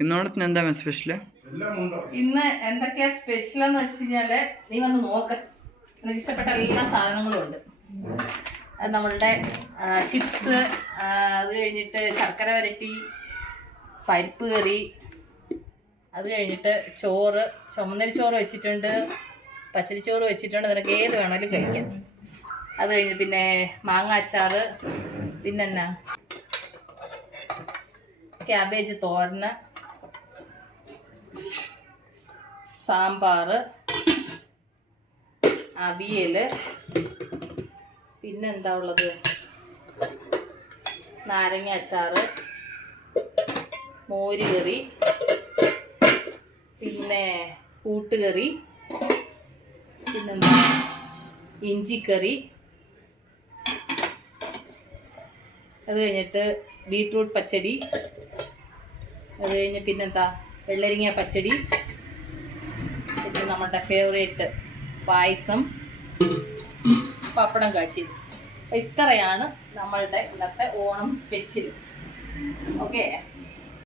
ഇന്നോണത്തിന് എന്താ സ്പെഷ്യൽ ഇന്ന് എന്തൊക്കെയാ സ്പെഷ്യൽ എന്ന് വെച്ച് കഴിഞ്ഞാൽ നീ വന്ന് നോക്ക്. നിനക്ക് ഇഷ്ടപ്പെട്ട എല്ലാ സാധനങ്ങളും ഉണ്ട്. നമ്മളുടെ ചിപ്സ് അത് കഴിഞ്ഞിട്ട് ശർക്കര വരട്ടി പരിപ്പ് കറി അത് കഴിഞ്ഞിട്ട് ചോറ് ചുമന്നരി ചോറ് വെച്ചിട്ടുണ്ട് പച്ചരി ചോറ് വെച്ചിട്ടുണ്ട് നിനക്ക് ഏത് വേണമെങ്കിലും കഴിക്കാം. അത് കഴിഞ്ഞ് പിന്നെ മാങ്ങ അച്ചാറ് പിന്നെന്നാ? ക്യാബേജ് തോരന് സാമ്പാർ അവിയൽ പിന്നെന്താ ഉള്ളത്? നാരങ്ങ അച്ചാർ മോരുകറി പിന്നെ കൂട്ടുകറി പിന്നെന്താ? ഇഞ്ചിക്കറി അത് കഴിഞ്ഞിട്ട് ബീറ്റ്റൂട്ട് പച്ചടി. അത് കഴിഞ്ഞ് പിന്നെന്താ? വെള്ളരിങ്ങ പച്ചടി. പിന്നെ നമ്മുടെ ഫേവറേറ്റ് പായസം. പപ്പടം കാച്ചി. ഇത്രയാണ് നമ്മളുടെ ഇന്നത്തെ ഓണം സ്പെഷ്യൽ ഓക്കെ